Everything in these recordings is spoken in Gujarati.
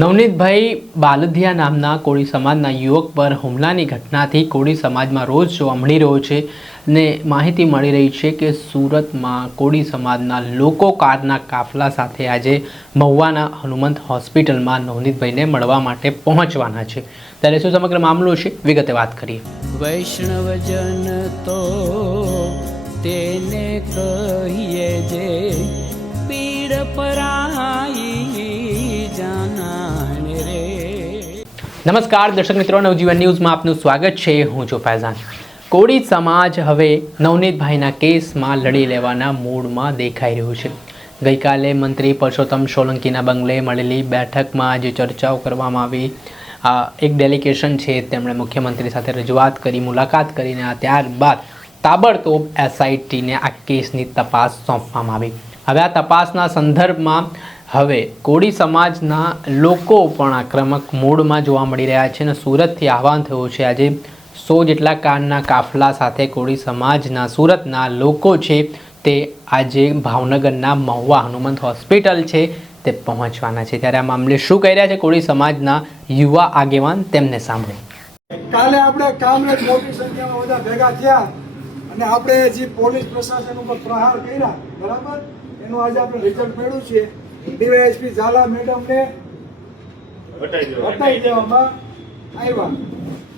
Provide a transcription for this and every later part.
નવનીતભાઈ બાલદિયા નામના કોળી સમાજના યુવક પર હુમલાની ઘટનાથી કોળી સમાજમાં રોષ જોવા મળી રહ્યો છે ને માહિતી મળી રહી છે કે સુરતમાં કોળી સમાજના લોકો કારના કાફલા સાથે આજે મહુવાના હનુમંત હોસ્પિટલમાં નવનીતભાઈને મળવા માટે પહોંચવાના છે। ત્યારે શું સમગ્ર મામલો છે, વિગતે વાત કરીએ। વૈષ્ણવજન તો તેને કહીએ જે પીડ પરાઈ જાનાને રે। નમસ્કાર દર્શક મિત્રો, નવજીવન ન્યૂઝમાં આપનું સ્વાગત છે। હું છું ફૈઝાન। કોળી સમાજ હવે નવનીતભાઈના કેસમાં લડી લેવાના મૂડમાં દેખાઈ રહ્યું છે। ગઈકાલે મંત્રી પરસોત્તમ સોલંકીના બંગલે મળેલી બેઠકમાં જે ચર્ચાઓ કરવામાં આવી, એક ડેલિગેશન છે તેમણે મુખ્યમંત્રી સાથે રજૂઆત કરી, મુલાકાત કરીને ત્યારબાદ તાબડતોબ એસઆઈટીને આ કેસની તપાસ સોંપવામાં આવી। હવે આ તપાસના સંદર્ભમાં હવે કોળી સમાજના લોકો પણ આક્રમક મૂડમાં જોવા મળી રહ્યા છે અને સુરતથી આહવાન થયું છે। આજે 100 જેટલા કારના કાફલા સાથે કોળી સમાજના સુરતના લોકો છે તે આજે ભાવનગરના મહુવા હનુમંત હોસ્પિટલ છે તે પહોંચવાના છે। ત્યારે આ મામલે શું કહી રહ્યા છે કોળી સમાજના યુવા આગેવાન, તેમને સાંભળો। કાલે આપણે કામરેજ મોટી સંખ્યામાં બધા ભેગા થયા અને આપણે જે પોલીસ પ્રશાસન ઉપર પ્રહાર કર્યા, બરાબર, એનું આજે આપણે રિઝલ્ટ મળ્યું છે। ડીવાયએસપી ઝાલા મેડમને હટાવી દેવામાં આવ્યા।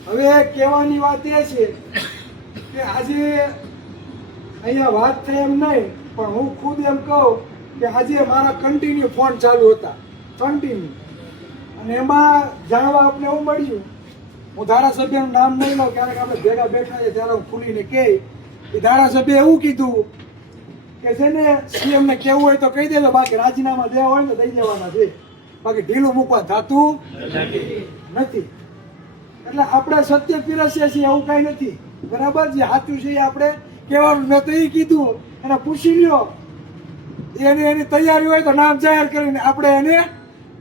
હવે કહેવાની વાત એ છે કે આજે અહીંયા વાત થઈ એમ નહીં, પણ હું ખુદ એમ કહું કે આજે મારા કન્ટિન્યુ ફોન ચાલુ હતા, કન્ટિન્યુ, અને એમાં જાણવા આપણે એવું મળ્યું, હું ધારાસભ્યનું નામ નહીં લઉં, ક્યારેક આપણે ભેગા બેઠા છે ત્યારે હું ખુલીને કહે કે ધારાસભ્ય એવું કીધું કે છે ને સીએમ ને કેવું હોય તો કહી દેજો, બાકી રાજીનામા દેવા હોય તો દઈ દેવાના છે, બાકી ઢીલું મૂકવા થતું નથી। એટલે આપણે સત્ય પીરસીએ છીએ, એવું કઈ નથી, બરાબર, જે સાચું છે એ આપણે કહેવાનું। મેં તો એ કીધું, એને પૂછી લ્યો, એની તૈયારી હોય તો નામ જાહેર કરીને આપણે એને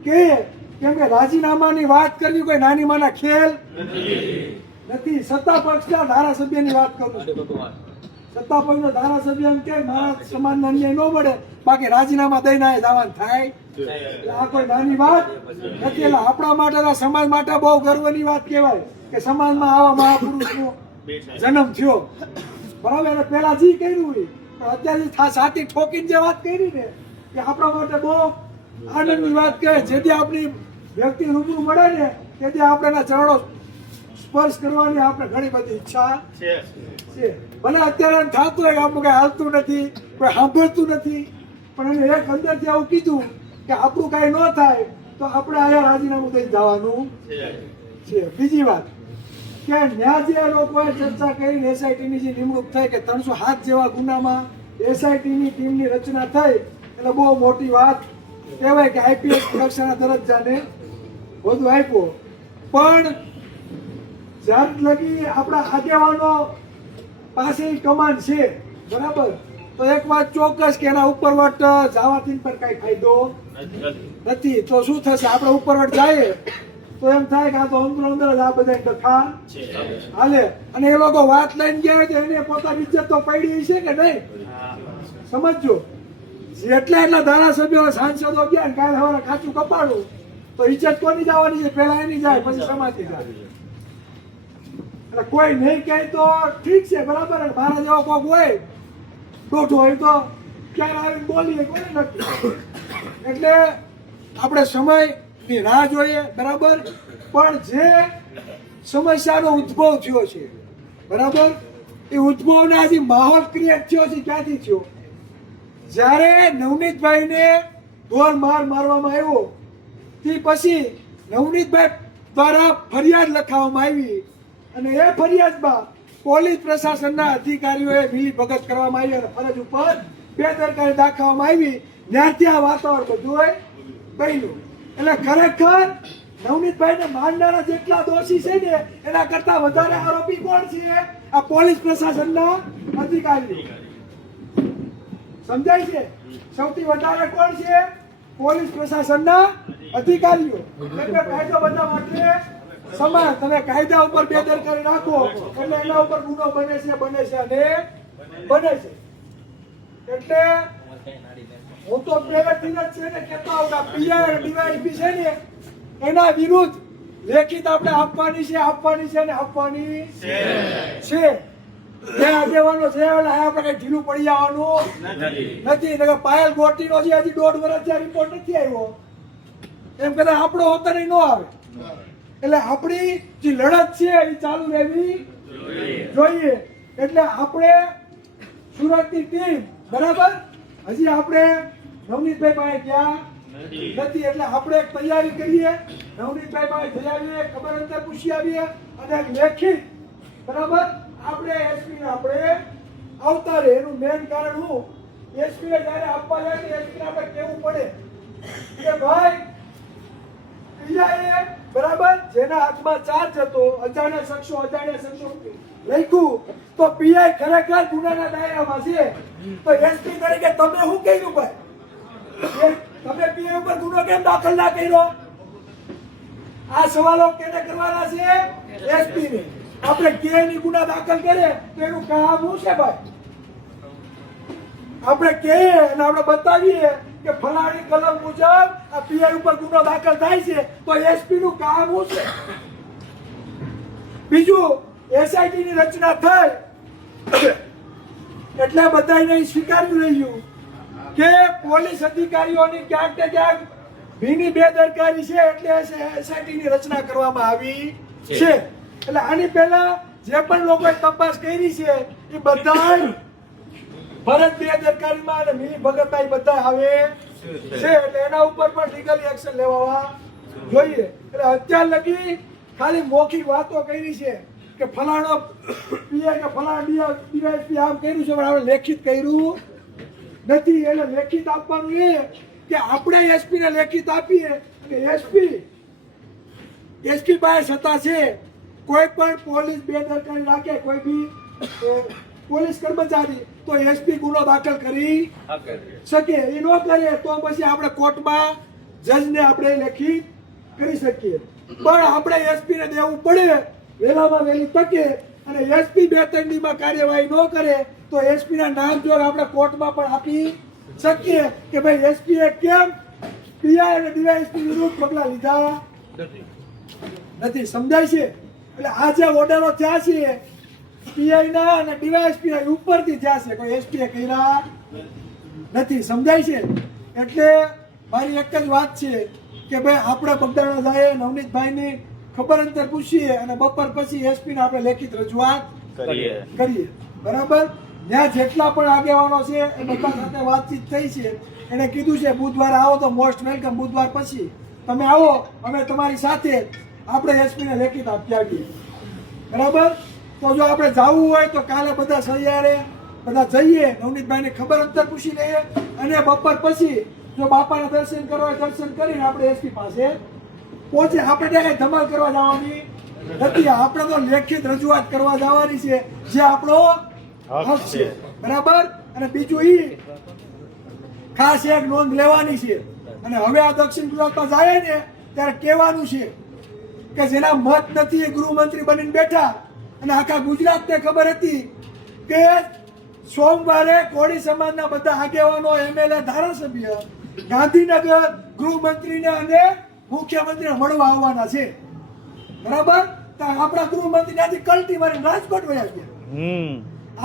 કહીએ, કેમ કે રાજીનામાની વાત કરવી કોઈ નાની માના ખેલ નથી। સત્તા પક્ષના ધારાસભ્યની વાત કરું છું, સત્તા પક્ષનો ધારાસભ્ય એમ કે મારા સમાજને અન્યાય ન મળે, બાકી રાજીનામા દઈને જવાનું થાય, આ કોઈ નાની વાત નથી। એટલે આપણા માટે, સમાજ માટે બહુ ગર્વની વાત કહેવાય કે સમાજમાં આવા મહાપુરુષનો જન્મ થયો, બરાબર। એને પેલા જે કર્યું હોય, પણ અત્યારે સાથી ઠોકીને જે વાત કરી ને કે આપણા માટે બહુ આનંદની વાત કહે, જેથી આપણી વ્યક્તિ રૂબરૂ મળે ને તેથી આપણે ચરણો સ્પર્શ કરવાની આપણે ઘણી બધી ઈચ્છા છે। ભલે અત્યારે થતું હોય કે આપણું કઈ હાલતું નથી, કોઈ સાંભળતું નથી, પણ એને એક અંદરથી આવું કીધું કે આપણું કઈ ન થાય તો આપણે અહીંયા રાજીનામું દઈ જવાનું છે। બીજી વાત કે ન્યા જે લોકોએ ચર્ચા કરી, એસઆઈટીની જે નિમણૂક થઈ કે 307 જેવા ગુનામાં એસઆઈટીની ટીમની રચના થઈ, એટલે બહુ મોટી વાત કહેવાય કે આઈપીએસ કક્ષાના દરજ્જાને વધુ આપ્યો। પણ જ્યાં લગી આપણા આગેવાનો પાસે કમાન છે, બરાબર, તો એક વાત ચોક્કસ કે એના ઉપરવટ જવાથી પણ કઈ ફાયદો નથી। તો શું થશે, આપણે ઉપરવટ જાય તો એમ થાય કે આ તો અંદરો અંદર જ આ બધા ડખા હાલે, અને એ લોકો વાત લઈને ગયા હોય તો એને પોતાની ઇજ્જત તો પડી છે કે નહીં, સમજો। જેટલા એટલા ધારાસભ્યો સાંસદો ગયા ને કાલે સવારે ખાચું કપાડું તો ઇજ્જત કોની જવાની છે, પેલા એની જાય, પછી સમાજની જાય। એટલે કોઈ નહીં કહે તો ઠીક છે, બરાબર, મારા જેવો કોક હોય દોઢો હોય તો ક્યારે આવીને બોલીએ, કોઈ નથી। એટલે આપણે સમયની રાહ જોઈએ, બરાબર, પણ જે સમસ્યાનો ઉદ્ભવ થયો છે, બરાબર, એ ઉદ્ભવના હજી માહોલ ક્રિએટ થયો છે, ક્યાંથી થયો? જ્યારે નવનીતભાઈને ઢોર મારવામાં આવ્યો તે પછી નવનીતભાઈ દ્વારા ફરિયાદ લખાવવામાં આવી, અને એ ફરિયાદમાં પોલીસ પ્રશાસનના અધિકારીઓએ મિલીભગત કરવામાં આવી અને ફરજ ઉપર બેદરકારી દાખવવામાં આવી, ત્યાંથી આ વાતાવરણ બધું બન્યું। એટલે ખરેખર નવનીતભાઈને મારનારા જેટલા દોષી છે ને એના કરતા વધારે આરોપી કોણ છે? આ પોલીસ પ્રશાસનના અધિકારીઓ, સમજાય છે? સૌથી વધારે કોણ છે? પોલીસ પ્રશાસનના અધિકારીઓ। એટલે કાયદો બધા માટે સમાન, તમે કાયદા ઉપર બેદરકારી રાખો એટલે એના ઉપર ગુનો બને છે અને બને છે। એટલે હું તો પહેલેથી જ છે ને કહેતો આવું કે પીઆઈ ડીવાયએસપી છે ને એના વિરુદ્ધ લેખિત આપણે આપવાની છે અને આપવાની છે. જે આગેવાનો છે એટલે આપણે કઈ ઢીલું પડી જવાનું નથી. નકર પાયલ ગોટીનો છે હજી 1.5 વર્ષ થયા રિપોર્ટ નથી આવ્યો એમ કદાચ આપણો હોતો નહીં ન આવે. એટલે આપણી જે લડત છે એ ચાલુ રહેવી જોઈએ. એટલે આપણે સુરતની ટીમ બરાબર હજી આપણે નવનીતભાઈ પાસે ગયા નથી. એટલે આપણે એક તૈયારી કરીએ, નવનીતભાઈ પાસે જઈ આવીએ, ખબર અંતર પૂછી આવીએ અને લેખિત બરાબર આપણે એસપી ને આપણે આવતા રહે. એનું મેન કારણ હું એસપી ને જયારે આપવા જાય તો એસપી ને આપણે કેવું પડે કે ભાઈ પીઆઈએ બરાબર જેના હાથમાં ચાર્જ હતો અજાણ્યા શખ્સો લખ્યું તો પીઆઈ ખરેખર ગુનાના દાયરામાં છે. તો એસપી તરીકે તમે શું કર્યું ભાઈ? તમે પીઆઈ ઉપર ગુનો કેમ દાખલ ના કર્યો? આ સવાલો કેને કરવાના છે? એસપી ને. આપણે કે ની ગુના દાખલ કરે તો એનું કામ શું છે ભાઈ? આપણે કહીએ અને આપણે બતાવીએ કે ફલાણી કલમ મુજબ આ પીઆઈ ઉપર ગુનો દાખલ થાય છે તો એસપી નું કામ શું છે? બીજું એસઆઈટી ની રચના થઈ એટલે બધાને સ્વીકાર્યું રહ્યું કે પોલીસ અધિકારીઓની ક્યાંક ને ક્યાંક ભીની બેદરકારી છે એટલે એસઆઈટી ની રચના કરવામાં આવી છે. એટલે આની પહેલા જે પણ લોકોએ તપાસ કરી છે એ બધા ફરજ બેદરકારીમાં અને મિલી ભગતમાં બધા આવે છે. એટલે એના ઉપર પણ લીગલી એક્શન લેવા જોઈએ. એટલે અત્યાર લગી ખાલી મૌખિક વાતો કરી છે કે ફલાણો પીઆઈ કે ફલાણા ડીવાયએસપી આમ કર્યું છે પણ આપણે લેખિત કર્યું નથી. એટલે લેખિત આપવાનું એ કે આપણે એસપી ને લેખિત આપીએ અને એસપી પાસે સત્તા છે કોઈ પણ પોલીસ બેદરકારી રાખે કોઈ બી પોલીસ કર્મચારી તો એસપી ગુનો દાખલ કરી શકે. એ ન કરે તો પછી આપણે કોર્ટમાં જજને આપણે લેખિત કરી શકીએ. પણ આપણે એસપી ને દેવું પડે વહેલામાં વહેલી તકે અને એસપી 2-3 દિવસમાં કાર્યવાહી ન કરે તો એસપી ના નામ જો આપણે કોર્ટમાં પણ આપી શકીએ કે ભાઈ એસપી એ કેમ પીઆઈ અને ડીવાયએસપી વિરુદ્ધ પગલા લીધા નથી. સમજાય છે? એટલે આ જે ઓર્ડરો થયા છે પીઆઈ ના અને ડીવાયએસપી ના ઉપરથી થયા છે, કોઈ એસપી એ કર્યા નથી. સમજાય છે? એટલે મારી એક જ વાત છે કે ભાઈ આપણે બગદાણા જાય નવનીતભાઈ ની ખબર અંતર પૂછીએ અને બપોર પછી એસપી ને આપણે લેખિત રજૂઆત કરીએ. બરાબર? ત્યાં જેટલા પણ આગેવાનો છે એ બધા સાથે વાતચીત થઈ છે. એને કીધું છે બુધવારે આવો તો મોસ્ટ વેલકમ. બુધવાર પછી તમે આવો, અમે તમારી સાથે આપણે એસપી ને લેખિત આપી આવીએ. બરાબર? તો જો આપણે જવું હોય તો કાલે બધા સહિયારે બધા જઈએ, નવનીતભાઈ ને ખબર અંતર પૂછી લઈએ અને બપોર પછી જો બાપાના દર્શન કરવા હોય દર્શન કરીને આપણે એસપી પાસે પહોંચે. આપણે ત્યાં કઈ ધમાલ કરવા જવાની નથી. આપણે તો લેખિત રજૂઆત કરવા જવાની છે જે આપણો હક છે. બરાબર? અને બીજું ઈ ખાસ એક નોંધ લેવાની છે અને હવે આ દક્ષિણ ગુજરાતમાં જાય ને ત્યારે કહેવાનું છે કે જેના મત નથી એ ગૃહમંત્રી બનીને બેઠા અને આખા ગુજરાતને ખબર હતી કે સોમવારે કોળી સમાજના બધા આગેવાનો એમએલએ ધારાસભ્ય ગાંધીનગર ગૃહમંત્રીને અને મુખ્યમંત્રીને મળવા આવવાના છે. બરાબર? તો આપણા ગૃહમંત્રી ત્યાંથી કલટી મારી રાજકોટ વયા ગયા.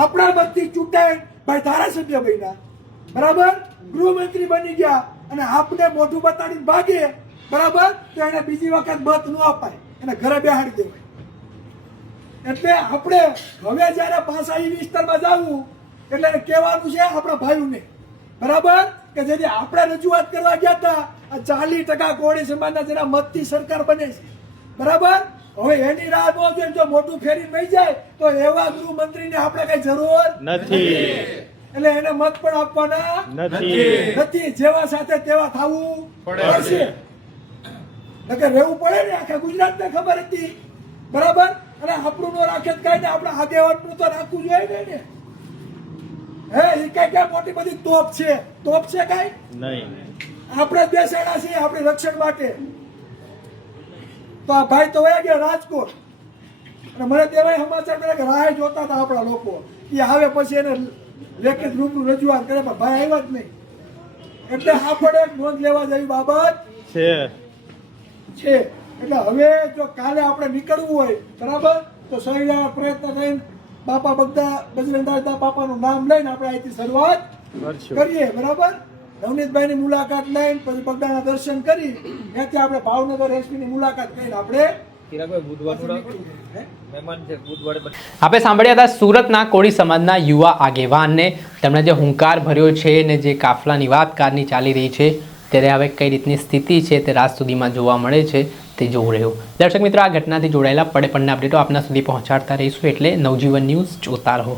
આપણા બધી ચૂંટાઈ ભાઈ ધારાસભ્ય બન્યા. બરાબર? ગૃહમંત્રી બની ગયા અને આપણે મોઢું બતાડીને ભાગે. બરાબર? તો એને બીજી વખત મત ન અપાય, એને ઘરે બેહાડી દેવાય. એટલે આપણે હવે જયારે પાછા એ વિસ્તારમાં જવું એટલે કહેવાનું છે આપણા ભાઈઓને. બરાબર? કે જેથી આપણે રજૂઆત કરવા ગયા હતા 40% કોળી સમાજના જેના મતથી સરકાર બને છે. બરાબર? હવે એની રાહ ન જોઈએ. જો મોટું ફેરી નહીં જાય તો એવા ગૃહમંત્રીને આપણે કઈ જરૂર નથી. એટલે એને મત પણ આપવાના નથી. જેવા સાથે તેવા થવું પડશે. નકર રહેવું પડે ને. આખા ગુજરાતને ખબર હતી. બરાબર? અને આપણું નો રાખે કઈ ને આપણે આગેવાનનું તો રાખવું જોઈએ ને. હે એ કઈ મોટી બધી તોપ છે કઈ નહીં. આપણે બેસાડા છીએ આપણી રક્ષણ માટે. તો આ ભાઈ તો વયા ગયા રાજકોટ અને મને તેવાય સમાચાર મળ્યા કે રાહ જોતા હતા આપણા લોકો એ આવે પછી એને લેખિત રૂપનું રજૂઆત કરે પણ ભાઈ આવ્યા જ નહીં. એટલે આપણે એક નોંધ લેવા જેવી બાબત છે. છે. એટલે હવે જો કાલે આપણે નીકળવું હોય બરાબર તો સહિયારા પ્રયત્ન થઈને બાપા બજરંગ દાદા બાપાનું નામ લઈને આપણે અહીંથી શરૂઆત કરીએ. બરાબર, નવનીતભાઈની મુલાકાત લઈને પછી બગદાના દર્શન કરી ત્યાંથી આપણે ભાવનગર એસપીની મુલાકાત કરીને આપણે આપણે સાંભળ્યા હતા સુરતના કોળી સમાજના યુવા આગેવાનને. તેમણે જે હુંકાર ભર્યો છે ને જે કાફલાની વાત કારની ચાલી રહી છે ત્યારે હવે કઈ રીતની સ્થિતિ છે તે રાત સુધીમાં જોવા મળે છે તે જોવું રહ્યું. દર્શક મિત્રો, આ ઘટનાથી જોડાયેલા પડે અપડેટો આપના સુધી પહોંચાડતા રહીશું, એટલે નવજીવન ન્યૂઝ જોતા રહો.